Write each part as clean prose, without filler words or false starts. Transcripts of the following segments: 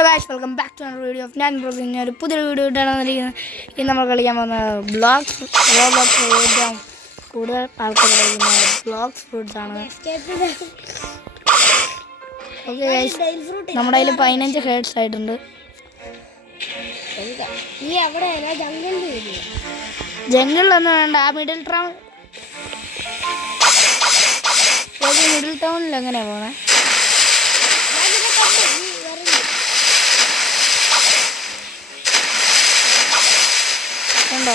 Guys, welcome back to another video of Nan Bros. In a പുതിയ video ഇട്ടാണ് നമ്മൾ കളിക്കാൻ പോകുന്നത് ബ്ലോക്സ് ഏറ്റവും കൂടുതൽ ആൾക്കാർ കളിക്കുന്ന ബ്ലോക്സ് ഫ്രൂട്ട്സ് ആണ്. ഓക്കെ ഗൈസ്, നമ്മുടെ കയ്യിൽ 15 ഹെഡ്സ് ആയിട്ടുണ്ട്. ജംഗിളിലൊന്നും വേണ്ട, ആ മിഡിൽ ടൗണിൽ എങ്ങനെയാ പോണേ? ഉണ്ടോ?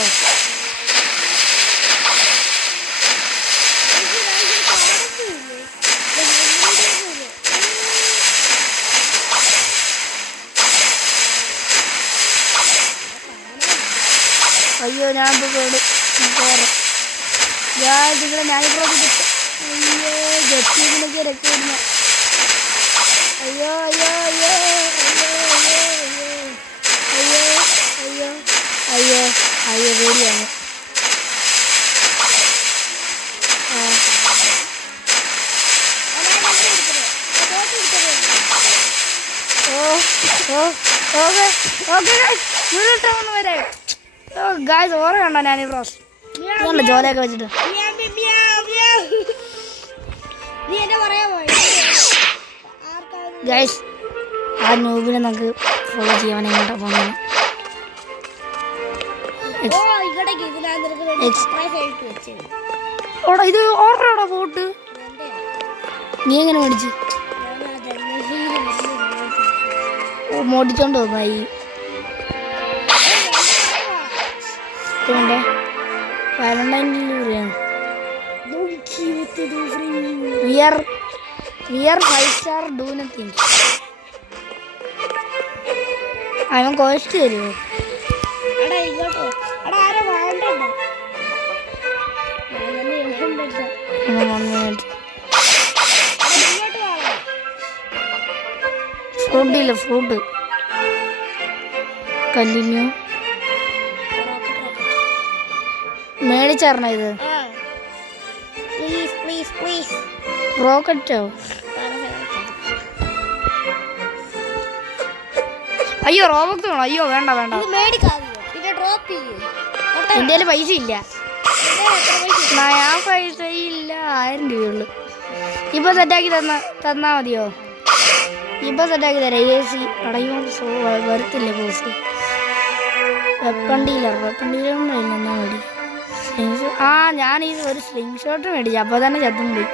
അയ്യോ, ഞാൻ നിങ്ങളെ ഞാനിപ്പോ അയ്യോ ഗപ്പിനൊക്കെ രക്ഷപ്പെടുന്ന അയ്യോ അയ്യോ അയ്യോ അയ്യോ അയ്യോ അയ്യോ അയ്യോ പേടിയാണ്. ഗായ്സ് ഓർമ്മയുണ്ടോ ഞാൻ ഈ പ്രാവശ്യം ഇതുണ്ട് ജോലിയൊക്കെ വെച്ചിട്ട്? ഗായ്സ്, ആ ന്യൂബിനെ നമുക്ക് ഫോളോ ചെയ്യാൻ എങ്ങോട്ടാ പോകുന്നത്? ഇത് ഓർഡറാടാ പോട്ട്. നീ എങ്ങനെ മേടിച്ച്? മോടിച്ചോണ്ട് പോയി. അവൻ കോസ്റ്റ് തരുമോ? ഫ്രൂട്ടില്ല, ഫ്രൂട്ട് കല്ലിഞ്ഞു മേടിച്ചറിഞ്ഞ ഇത് റോക്കറ്റോ? അയ്യോ റോബക്സ് വേണോ? അയ്യോ വേണ്ട വേണ്ട, എൻ്റെ കയ്യിൽ പൈസ ഇല്ല. ഞാൻ പൈസ ഇല്ല, 1000 രൂപയുള്ളൂ. ഇപ്പൊ സെറ്റാക്കി തന്നാ മതിയോ? ഇപ്പൊ സെറ്റാക്കി തരാം. AC അടയും വരത്തില്ല പോസ്റ്റ്. വെപ്പൺ ഡീലറൊന്നും എന്നാ മതി. ആ ഞാൻ ഈ ഒരു സ്ലിംഗ് ഷോട്ട് മേടിച്ചു, അപ്പോൾ തന്നെ ചത്തും പോയി.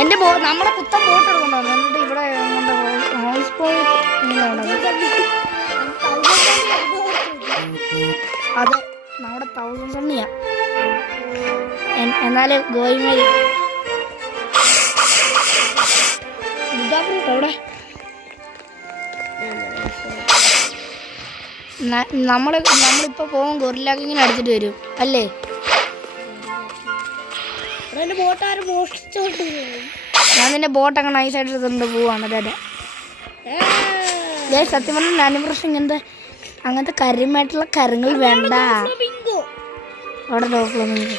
എൻ്റെ നമ്മുടെ പുത്തൻ ബോട്ട് എടുക്കണ്ടോ? എന്നിട്ട് ഇവിടെ ഹൗസ് ബോട്ട് അതെ, നമ്മുടെ 1000 സണ്ണിയാ. എന്നാല് ഗോയിമേരി അവിടെ നമ്മളിപ്പോ പോകും. ഗൊറില്ലാക്ക് ഇങ്ങനെ അടിച്ചിട്ട് വരും അല്ലേ? ഞാൻ നിന്റെ ബോട്ടൊക്കെ നൈസായിട്ട് എടുത്തുകൊണ്ട് പോവാണ്. അതെ സത്യം പറഞ്ഞാൽ ഞാൻ പ്രശ്നം അങ്ങനത്തെ കരിമായിട്ടുള്ള കരങ്ങൾ വേണ്ട. അവിടെ ഡോഫ്ലോമിങ്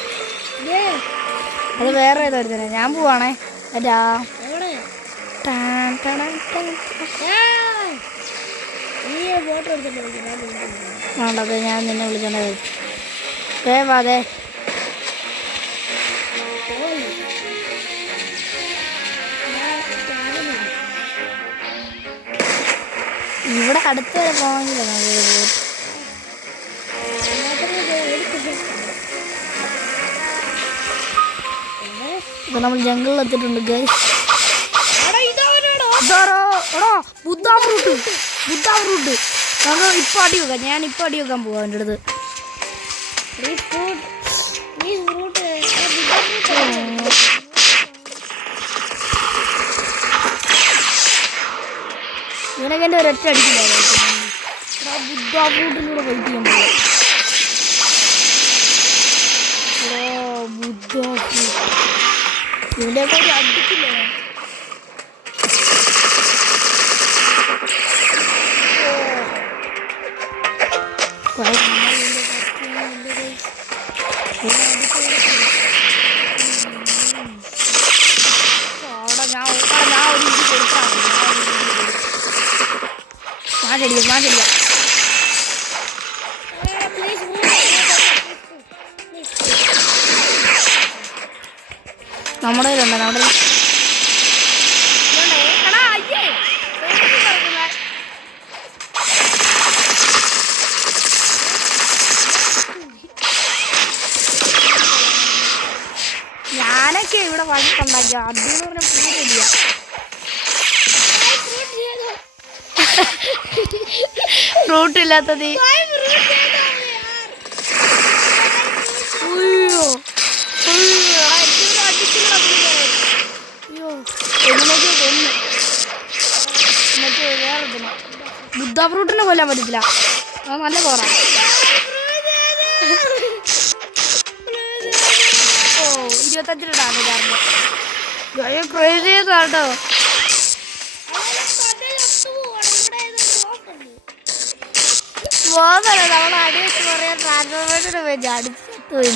അത് വേറെ ഏതോ തന്നെ. ഞാൻ പോവാണേ. അതാ വേണ്ടത്, ഞാൻ നിന്നെ വിളിച്ചോണ്ടത്. വേവാതെ ഇവിടെ അടുത്ത് വരെ പോകണമെങ്കിലോ ഇപ്പൊ നമ്മൾ ജംഗിളിൽ എത്തിയിട്ടുണ്ട് ഗൈസ്. ബുദ്ധ ഫ്രൂട്ട് നമ്മൾ ഇപ്പൊ അടി വെക്കാം. ഞാൻ ഇപ്പൊ അടി വെക്കാൻ പോവാ എൻ്റെ അടുത്ത്. ഇവനൊക്കെ എൻ്റെ ഒരൊറ്റ അടിക്കില്ല. ബുദ്ധ ഫ്രൂട്ടിലൂടെ ഫൈറ്റ് ചെയ്യാൻ പോവാ. ബുദ്ധ ഫ്രൂട്ട് ഇവൻ്റെയൊക്കെ ഒരു അടിക്കില്ല. മാറ്റി നമ്മുടെ കയ്യിലുണ്ട് നമ്മുടെ ഞാനൊക്കെ ഇവിടെ വഴിക്കുണ്ടാക്കിയ അതെന്ന് പറഞ്ഞ പൂരില്ല ഫ്രൂട്ട് ഇല്ലാത്തത് അയ്യോ എങ്ങനെയൊക്കെ കൊന്നു മറ്റേ വേറെ ബുദ്ധ ഫ്രൂട്ടിനെ കൊല്ലാൻ പറ്റത്തില്ല അത് നല്ല പോറ ഓ 25 ഡാമേജ് ക്രേസി കേട്ടോ ബോധല്ല നമ്മൾ അടി വെച്ച് പറയാൻ ട്രാൻസ്ഫോർമേറ്റർ വെച്ച് അടിച്ചു പോയി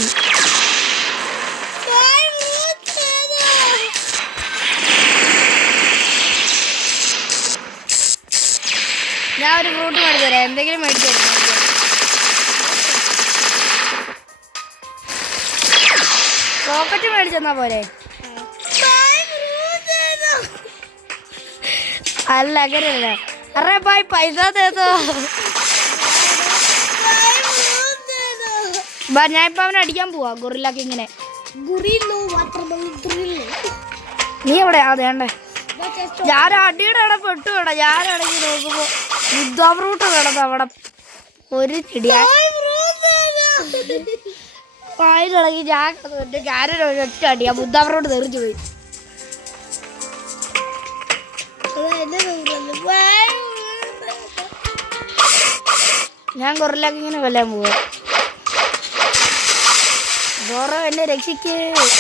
ഞാൻ ഒരു ഫ്രൂട്ട് മേടിച്ചു തരാം എന്തെങ്കിലും മേടിച്ചു തരാം റോക്കറ്റ് മേടിച്ചെന്നാ പോരെ അല്ല അങ്ങനെയല്ല അറേ ഭായ് പൈസ തേതോ ഞാൻ ഇപ്പൊ അവനെ അടിക്കാൻ പോവാ ഗൊറില്ലാക്ക് ഇങ്ങനെ നീ എവിടെ അതേണ്ടേ ഞാൻ അടിയുടെ അവിടെ പെട്ടുവേടാ ഞാനാണെങ്കിൽ നോക്കുമ്പോ ബുദ്ധ ഫ്രൂട്ട് കിടന്നു അവിടെ ഒരു ചെടിയാ പായിലിളകി ഞാനൊരു ഒറ്റ അടിയാ ബുദ്ധ ഫ്രൂട്ട് തെറിച്ചു പോയി ഞാൻ ഗൊറില്ലാക്ക് ഇങ്ങനെ കൊല്ലാൻ പോവാ ഗോറോ എന്നെ രക്ഷിക്ക്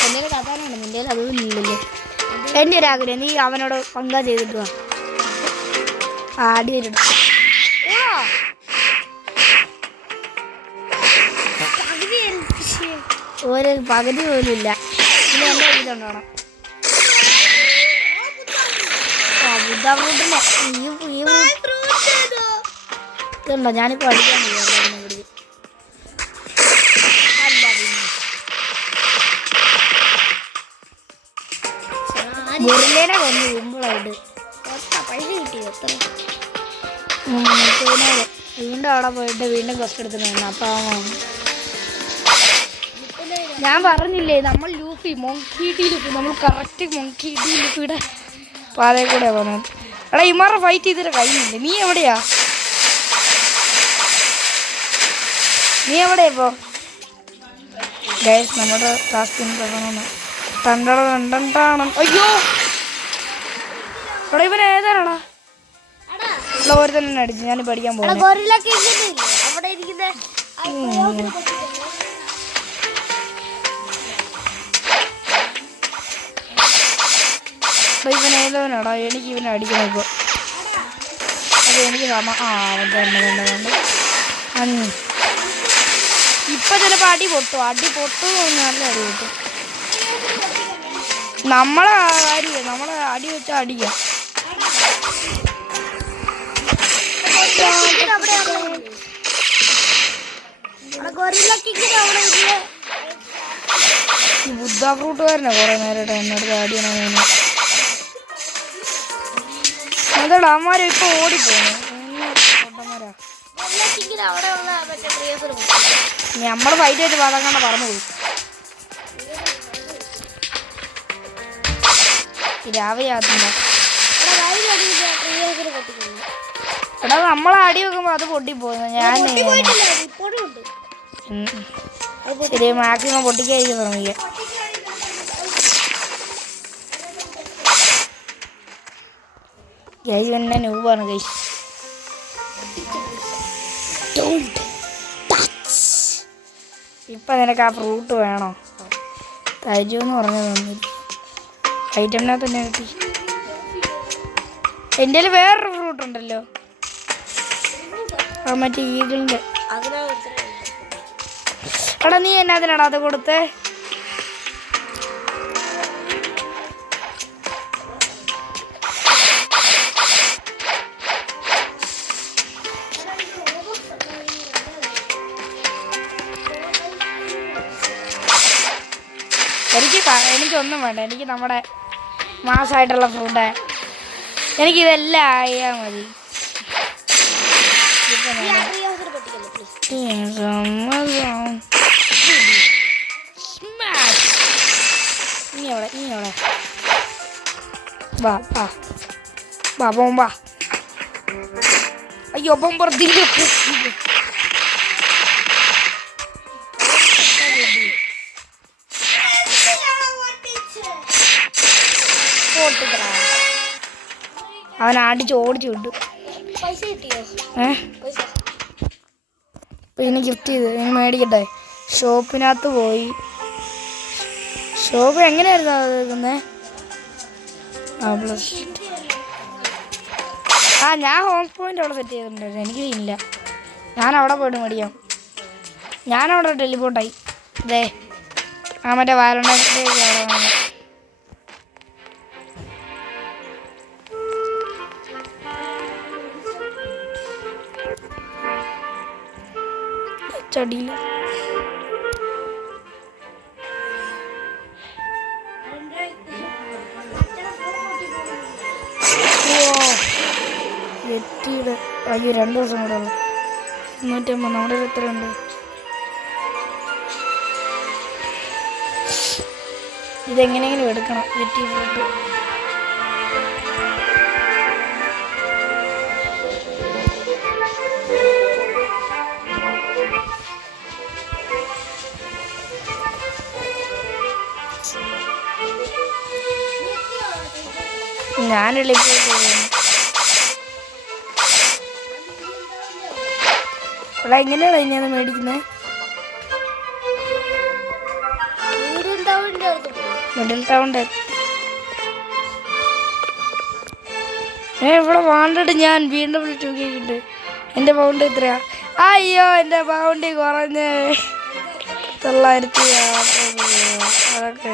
എൻ്റെ കഥാനാണ് നിൻ്റെ അതൊന്നും ഇല്ലല്ലോ എൻ്റെ ഒരു ആഗ്രഹം നീ അവനോട് പങ്കാ ചെയ്തിട്ട് വാ ആടി വരും ഒരു പകുതി പോലും ഇല്ല പിന്നെ എൻ്റെ ഇതുണ്ടോണം ബുദ്ധ ഫ്രൂട്ടിനെ ഇതുണ്ടോ ഞാനിപ്പോൾ അടിക്കാൻ പോയി ഗൊറില്ലേനെ കൊന്നു സിമ്പിളായിട്ട് പൈസ കിട്ടി എത്ര വീണ്ടും അവിടെ പോയിട്ട് വീണ്ടും ക്വസ്റ്റ് എടുത്തിട്ടുണ്ട് അപ്പം ഞാൻ പറഞ്ഞില്ലേ നമ്മൾ ലൂഫി മൊങ്കി ഡി ലൂഫി നമ്മൾ കറക്റ്റ് മൊങ്കി ഡി ലൂഫിയുടെ പാതയിൽ കൂടെ പോകുന്നത് എടാ ഇമാരെ ഫൈറ്റ് ചെയ്തിട്ട് കഴിഞ്ഞില്ലേ നീ എവിടെയാ ഇപ്പോൾ ഗൈസ് നമ്മുടെ ടാസ്കിന് തുടങ്ങുന്നു അയ്യോ എടാ ഇവൻ ഏതാണാ ഓരോ തന്നെ അടിച്ചു ഞാൻ പഠിക്കാൻ പോകും ഇവൻ ഏതോനാടാ എനിക്ക് ഇവനെ അടിക്കണം ഇപ്പോൾ അത് എനിക്ക് ഇപ്പൊ ചിലപ്പോൾ അടി പൊട്ടും നല്ല അടി പൊട്ടും നമ്മളെ അടി വെച്ചാൽ അടിക്കാം ബുദ്ധ ഫ്രൂട്ടുകാരനെ കുറെ നേരമായിട്ട് എന്നോട് അടിയണ അതെടാ അമ്മാരെ ഇപ്പൊ ഓടിപ്പോന്നു നമ്മള് ഫൈറ്റ് വെച്ച് പാതങ്ങാണ്ട പറന്നു പോയി രാവിലെ എടാ നമ്മളെ അടി വെക്കുമ്പോ അത് പൊട്ടിപ്പോകുന്നു ഞാൻ ശരി മാക്സിമം പൊട്ടിക്കായിരിക്കും തുടങ്ങിയ ഗൈസ് എന്നെ നൂബാണ് ഗൈസ് ഇപ്പൊ നിനക്ക് ആ ഫ്രൂട്ട് വേണോ തരുമെന്ന് പറഞ്ഞത് തന്നില്ല ഐറ്റമിനെ തന്നെ കിട്ടി എൻ്റെ കയ്യിൽ വേറൊരു ഫ്രൂട്ട് ഉണ്ടല്ലോ മറ്റേ ഈഗിളിൻ്റെ എടാ നീ എന്നാതിനാടാ അത് കൊടുത്തേ എനിക്കൊന്നും വേണ്ട. എനിക്ക് നമ്മുടെ മാസമായിട്ടുള്ള ഫുഡ് എനിക്കിതെല്ലാം ആയാൽ മതി. നീ എവിടെ വാ പോവാ. അയ്യോ ബൊമ്പർദിന്റെ അവൻ അടിച്ച് ഓടിച്ചു വിട്ടു. പിന്നെ ഗിഫ്റ്റ് ചെയ്ത് ഇനി മേടിക്കട്ടെ. ഷോപ്പിനകത്ത് പോയി. ഷോപ്പ് എങ്ങനെയായിരുന്നു അത്? ഞാൻ ഹോം പോയിന്റ് അവിടെ സെറ്റ് ചെയ്തിട്ടുണ്ടായിരുന്നു. എനിക്ക് ഇല്ല. ഞാൻ അവിടെ പോയിട്ട് മേടിക്കാം. ഞാനവിടെ ടെലിപ്പോർട്ടായി. അതെ മറ്റേ വാലണ്ടൈൻസ് അവിടെ ചടിയില്ല. വെറ്റിയുടെ അയ്യോ 2 ദിവസം കൂടെ ഉള്ളു. 250. നമ്മുടെ എത്ര ഉണ്ട്? ഇതെങ്ങനെയെങ്കിലും എടുക്കണം. വെറ്റി ഫ്രൂട്ട് ഞാനുള്ള ഇവിടെ എങ്ങനെയാണ് ഇനി മേടിക്കുന്നത്? മിഡിൽ ടൗണിൻ്റെ ഇവിടെ വാണ്ടിട്ട് ഞാൻ വീണ്ടും വിളിച്ചുണ്ട്. എൻ്റെ പൗണ്ട് എത്രയാ? അയ്യോ എൻ്റെ പൗണ്ട് കുറഞ്ഞ് 950. അതൊക്കെ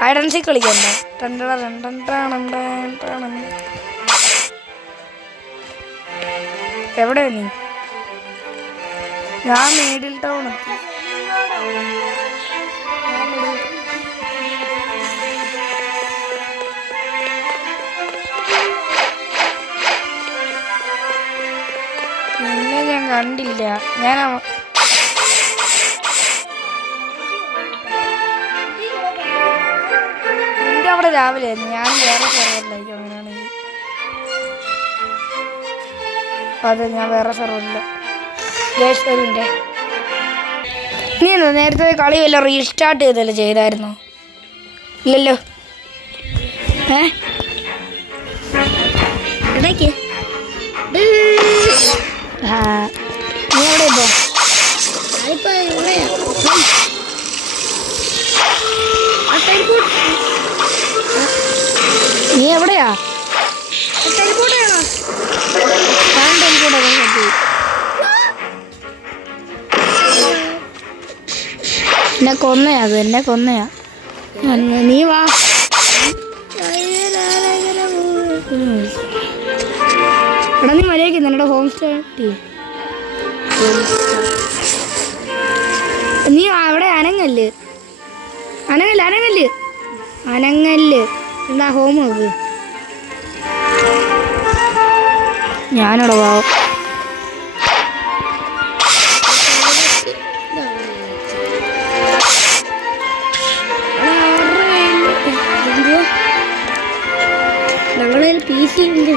ഹൈഡ് ആൻഡ് സീക്ക് കളിക്കണ്ടോ? എവിടെയാ നീ? ഞാൻ മിഡിൽ ടൗൺ എത്തി. നിന്നെ ഞാൻ കണ്ടില്ല. ഞാൻ നിന്റെ അവിടെ രാവിലെ ഞാൻ വേറെ സെർവറിലായിരിക്കും. അങ്ങനെയാണെങ്കിൽ അതെ ഞാൻ വേറെ സെർവറില്ല. ജേഷ്വരിൻ്റെ നീ എന്താ നേരത്തെ കളി വല്ല റീസ്റ്റാർട്ട് ചെയ്തല്ലോ ചെയ്തായിരുന്നോ? ഇല്ലല്ലോ. ഇടയ്ക്ക് നീ എവിടെ നീ എവിടെയാ? എന്നെ കൊന്നയാ. അത് എന്നെ കൊന്നയാ. നീ വാ. എടാ നീ മര്യാദയ്ക്ക് നിങ്ങളുടെ ഹോം സ്റ്റേ നീ അവിടെ അനങ്ങല്ല് എന്താ ഹോം നോക്ക്. ഞാനവിടെ പോവാം. ഞങ്ങളെ PC ഉണ്ട്.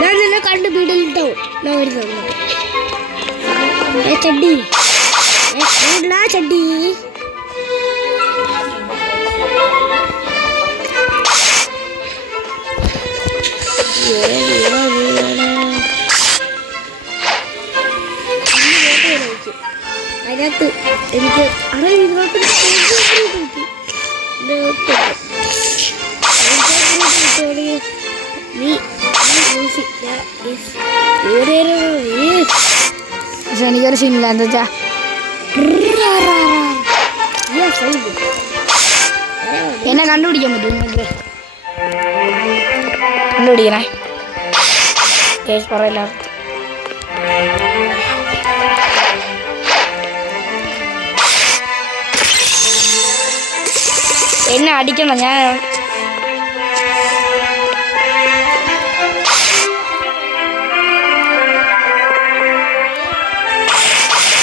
ഞാൻ നിന്നെ കണ്ട് വീട്ടിലിട്ടോ. ഞാൻ വരുന്നു ചട്ടി ചട്ടി. അതിനകത്ത് എനിക്ക് പക്ഷെ എനിക്കൊരു സീനില്ല. എന്താ വെച്ചാ എന്നെ കണ്ടുപിടിക്കാൻ പറ്റും. കണ്ടുപിടിക്കണേ പറയില്ല. അടിക്കണം. ഞാൻ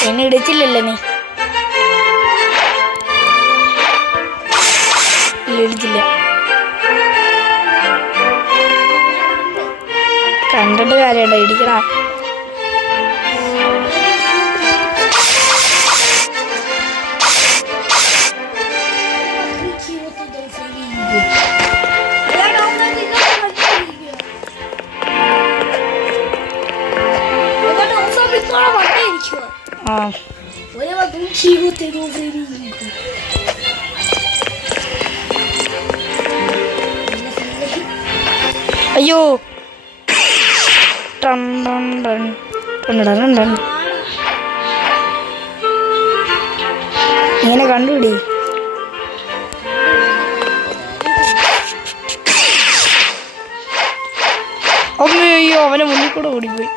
എന്നെ ഇടിച്ചില്ലല്ലേ നീ? ഇടിച്ചില്ല. കണ്ടിട്ട് കാര്യമുണ്ടോ? ഇടിക്കണ. അയ്യോ ഇങ്ങനെ കണ്ടുപിടി. അയ്യോ അവനെ മുന്നിൽ കൂടെ ഓടിപ്പോയി.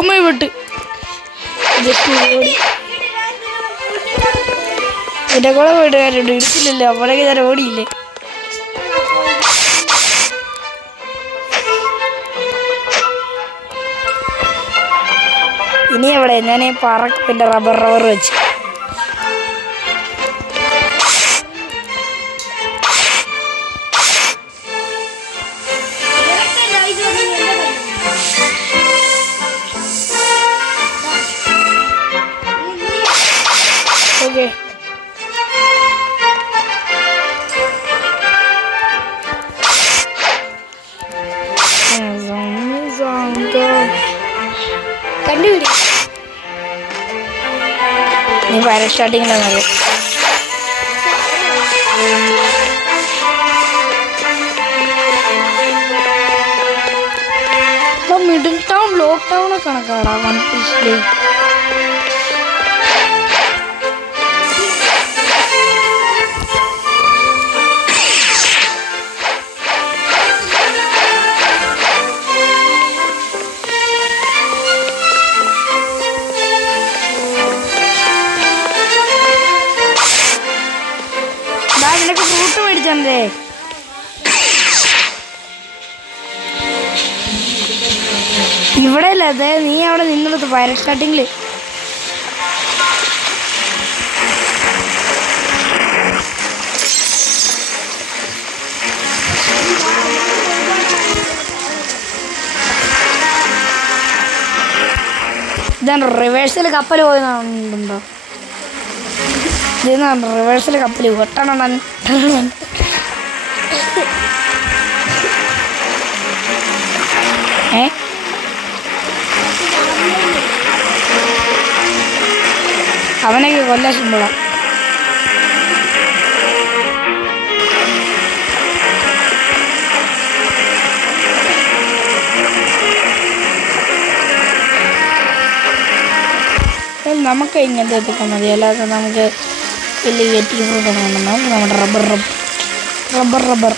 ഒമ്മയെ വിട്ട് എന്റെ കൂടെ പോയിട്ട് കാര്യമുണ്ട്. ഇടിച്ചില്ലല്ലോ, അപ്പോഴേക്ക് ഞാൻ ഓടിയില്ലേ. ഇനി എവിടെ ഞാൻ പറക്കും എൻ്റെ റബ്ബർ വെച്ച്. ഓക്കെ കണ്ടുപിടി. നീ ഫയർ സ്റ്റാർട്ടിങ്ങിലാണ്. മിഡിൽ ടൗൺ ലോക്ക് ടൗൺ കണക്കാടാ. വൺ പീസിലെ നിനക്ക് ഫ്രൂട്ട് മേടിച്ചേ. ഇവിടെ അല്ലേ അതെ, നീ അവിടെ നിന്നെടുത്ത് ഫയർ സ്റ്റാർട്ടിങ്ങില്. ഇതാണ് റിവേഴ്സിൽ കപ്പൽ പോയെന്നുണ്ടോ? ഇതാണ് റിവേഴ്സിൽ കപ്പൽ ഒട്ടണം. അവനൊക്കെ കൊല്ലാൻ ശമ്പളം. നമുക്ക് ഇങ്ങനത്തെ എത്തിക്കാൻ മതി, അല്ലാതെ നമുക്ക് വലിയ ഗെറ്റിംഗ് ഫ്രൂട്ടൊക്കെ ഉണ്ട്. നമുക്ക് നമ്മുടെ റബ്ബർ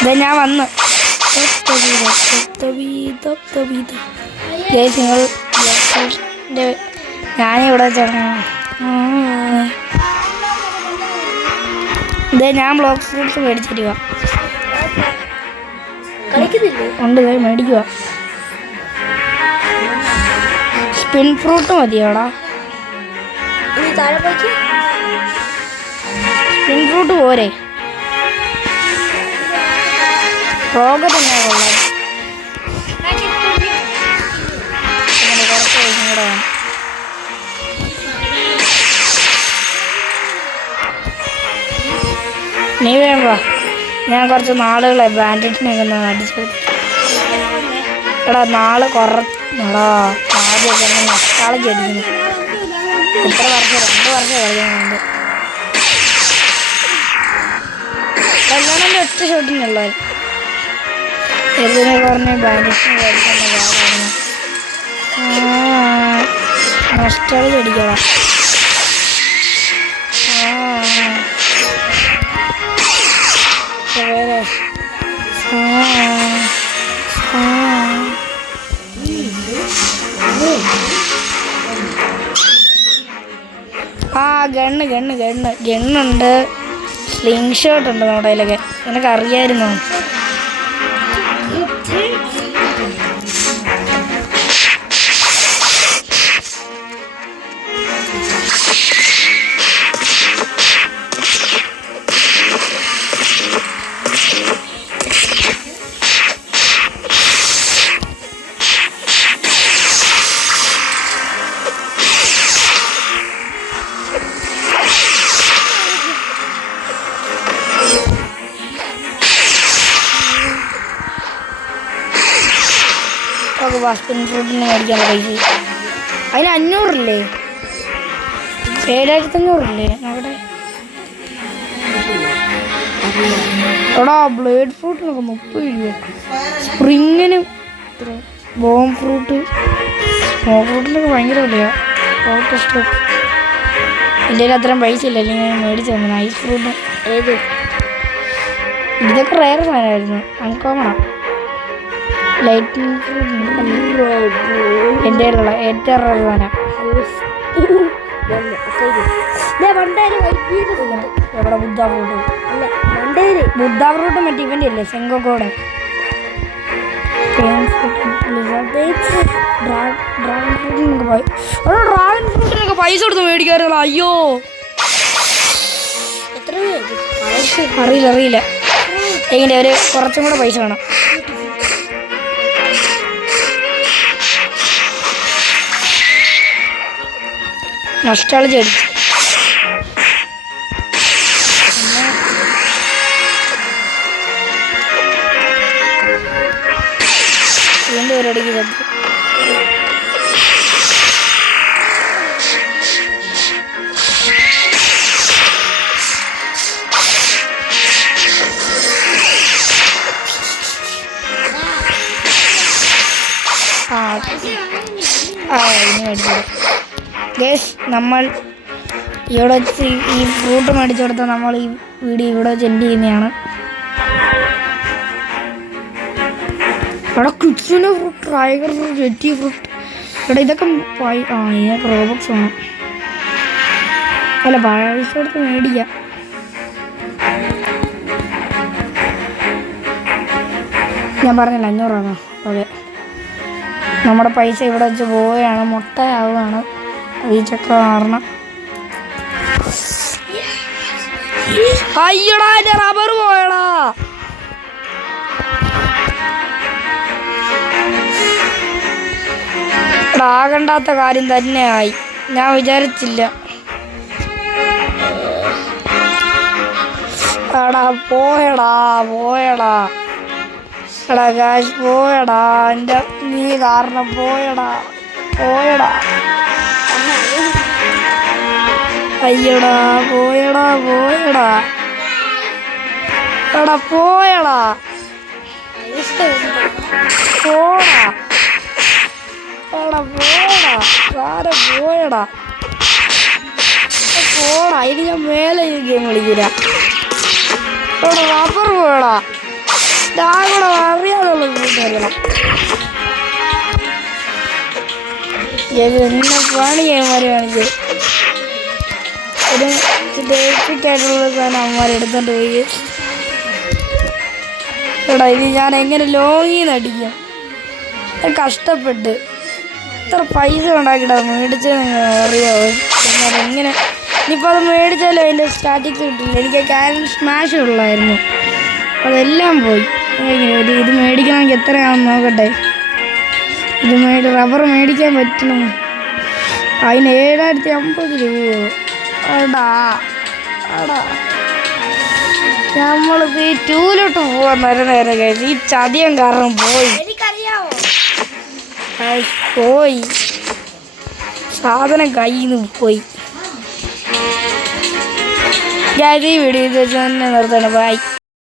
ഇതാ ഞാൻ വന്ന്. നിങ്ങൾ ഞാനിവിടെ ഇതേ ഞാൻ ബ്ലോക്ക് ഫ്രൂട്ട്സ് മേടിച്ചിരിക്കുക. ഉണ്ട് മേടിക്കുക. സ്പിൻ ഫ്രൂട്ട് മതിയോടാ. സ്പിൻ ഫ്രൂട്ട് പോരെ, റോഗ തന്നെ കൊള്ളാം. കുറച്ച് ദിവസം കൂടെ വേണം. നീ വേണ്ട, ഞാൻ കുറച്ച് നാളുകളെ ബാൻഡേജിനെയൊക്കെ ഒന്ന് അടിച്ചു. എടാ നാള് കുറഞ്ഞടാ, ആദ്യമൊക്കെ ഒന്ന് നഷ്ടാളൊക്കെ അടിക്കുന്നു. എത്ര വർഷം, 2 വർഷം കളിക്കുന്നുണ്ട്. കല്യാണം ഒറ്റ ഷോട്ടിനുള്ളത്. എന്തിനെ പറഞ്ഞ് ബാൻഡേജിനെ കളിക്കുന്ന പാടാണ്. നഷ്ടം അടിക്കണം. ഗണ്ണുണ്ട്, സ്ലിംഗ് ഷോട്ട് ഉണ്ട് നമ്മുടെ കയ്യിലൊക്കെ. നിനക്ക് അറിയായിരുന്നോ? സ്പിൻ ഫ്രൂട്ടിന് മേടിക്കാൻ പൈസ അതിന് 500 7500 അവിടെ. എടാ ബ്ലേഡ് ഫ്രൂട്ടിനൊക്കെ 30 രൂപ. സ്പ്രിങ്ങിന് ബോം ഫ്രൂട്ട് സ്മോ ഫ്രൂട്ടിനൊക്കെ ഭയങ്കര വിലയാണ്. Out of stock. എൻ്റെ കയ്യിൽ അത്രയും പൈസ ഇല്ല, അല്ലെങ്കിൽ ഞാൻ മേടിച്ചു തന്നെ. ഐസ് ഫ്രൂട്ട് ഏത് ഇതൊക്കെ റയർ സാധനമായിരുന്നു, അൺകോമണാണ്. ലൈറ്റിംഗ് ഫ്രൂട്ട് എൻ്റെ കയ്യിലുള്ള ഏറ്റവും റയർ സാധനം. എവിടെ ബുദ്ധ ഫ്രൂട്ട്? ബുദ്ധ ഫ്രൂട്ട് മറ്റേ ഇവൻ്റെ അല്ലേ, സെങ്കോക്കോടെ. ഡ്രാഗൺ ഫ്രൂട്ടിനൊക്കെ പൈസ കൊടുത്ത് മേടിക്കാറുള്ള. അയ്യോ അറിയില്ല എങ്ങനെ ഒരു കുറച്ചും കൂടെ പൈസ വേണം. നൊസ്റ്റാൾജി അടിച്ചു. വീണ്ടും ഒരടിക്ക് ചത്തു. ഇനി മേടിച്ചത് ഗേസ്, നമ്മൾ ഇവിടെ വെച്ച് ഈ ഫ്രൂട്ട് മേടിച്ചു കൊടുത്താൽ നമ്മൾ ഈ വീഡിയോ ഇവിടെ വെച്ച് എൻഡ് ചെയ്യുന്നതാണ്. ഇവിടെ ക്രിപ്സിൻ്റെ fruit, tiger fruit, jetty fruit, ഇവിടെ ഇതൊക്കെ ഇതിനൊക്കെ റോബോക്സ് വേണം. അല്ല പൈസ കൊടുത്ത് മേടിക്കാം. ഞാൻ പറഞ്ഞില്ല 500 ആണോ? ഓക്കെ, നമ്മുടെ പൈസ ഇവിടെ വെച്ച് പോവുകയാണ്, മുട്ടയാവുകയാണ്. ഈ ചക്ക കാരണം. അയ്യടാ എൻ്റെ റബ്ബർ പോയടാ. ആകണ്ടാത്ത കാര്യം തന്നെയായി, ഞാൻ വിചാരിച്ചില്ല. എടാ പോയടാ എടാ കാശ് പോയടാ, എൻ്റെ നീ കാരണം പോയടാ. അയ്യടാ പോയടാ എടാ പോയടാ. ഇനി ഞാൻ മേലെ ഈ ഗെയിം കളിക്കില്ല. റബ്ബർ പോയടാ. ഞാൻ കൂടെ അറിയാതുള്ള കൂട്ടുകാരിക്കണം. എന്നെ പണി ചെയ്യാന്മാരെ കാണിച്ചത് ഒരു എപ്പിക്കായിട്ടുള്ള സാധനം അമ്മമാരെ എടുത്തോണ്ട് പോയി. എടാ ഇനി ഞാൻ എങ്ങനെ ലോങ്ങിന്ന് അടിക്കാം? കഷ്ടപ്പെട്ട് ഇത്ര പൈസ ഉണ്ടാക്കിയിട്ടാ മേടിച്ചത് അറിയാമോ? എങ്ങനെ ഇനിയിപ്പോൾ അത് മേടിച്ചാലും അതിൻ്റെ സ്റ്റാറ്റിക്സ് കിട്ടില്ല. എനിക്ക് ക്യാരൻ സ്മാഷ് ഉള്ളായിരുന്നു, അതെല്ലാം പോയി. ഇത് മേടിക്കണമെങ്കിൽ എത്രയാണെന്ന് നോക്കട്ടെ. റബ്ബർ മേടിക്കാൻ പറ്റണം. അതിന് 7050 രൂപയോ? എടാ നമ്മളിപ്പോൾ ഈ 2-ലോട്ട് പോകാൻ നേരം കഴിഞ്ഞു. ഈ ചതിയം കാരണം പോയി സാധനം കയ്യിൽ നിന്ന് പോയി. ഞാൻ ഈ വീഡിയോ തന്നെ നിർത്തണം. ബൈ.